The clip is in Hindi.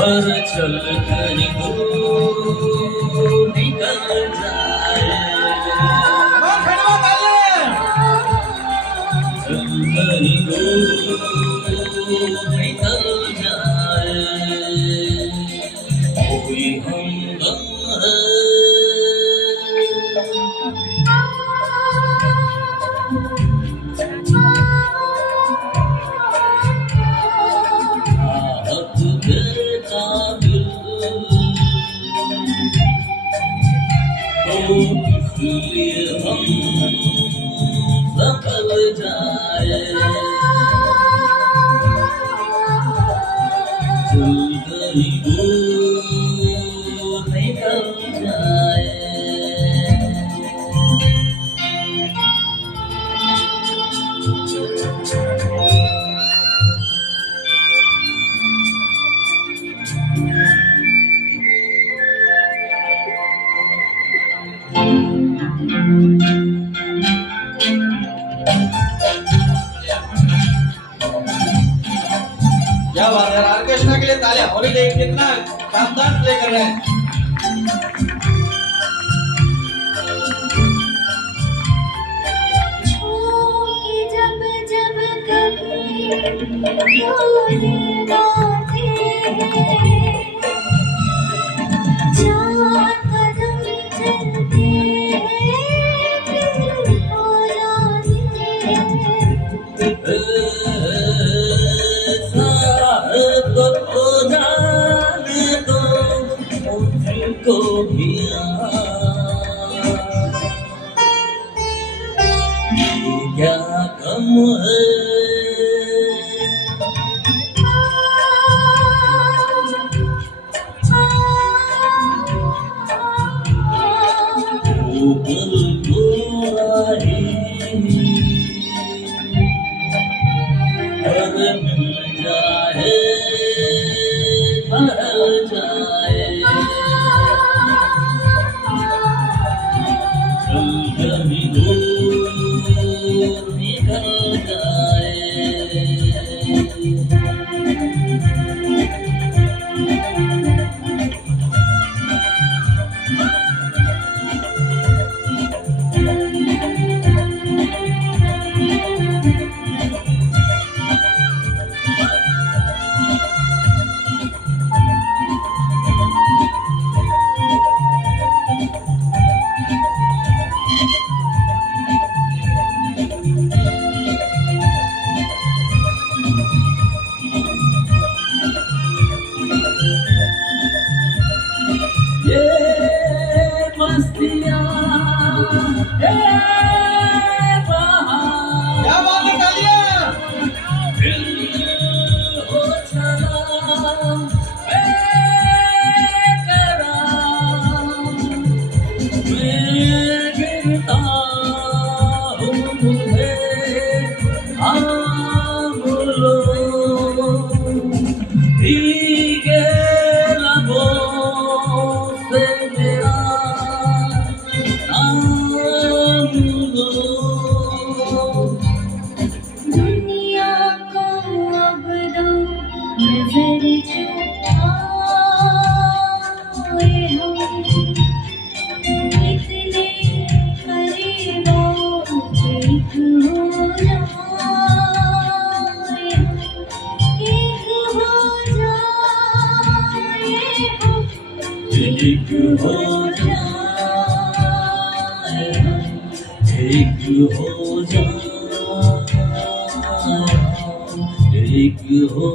हर चल करी हो निकल जाए, चल करी हो निकल जाए, कोई हमदम है इसलिए हम संभल जाए, चल गई दूर निकल जाए। क्या बात है, ऑर्केस्ट्रा के लिए तालियां। हॉलीडे कितना शानदार प्ले कर रहे हैं। जब जब कभी याद आते हैं, चार कदम चलते हैं फिर हो जाते हैं। को भी क्या कम है, ऊपर बुराई हर मिल जाए फैल जाए, कभी दूर निकल जाए। क्या बात है, तालियां। दुनिया को अब दो नजर झुकाए हम, इतने करीब एक हो जाए, एक हो जाए, एक हो जाए, एक हो जाए, एक हो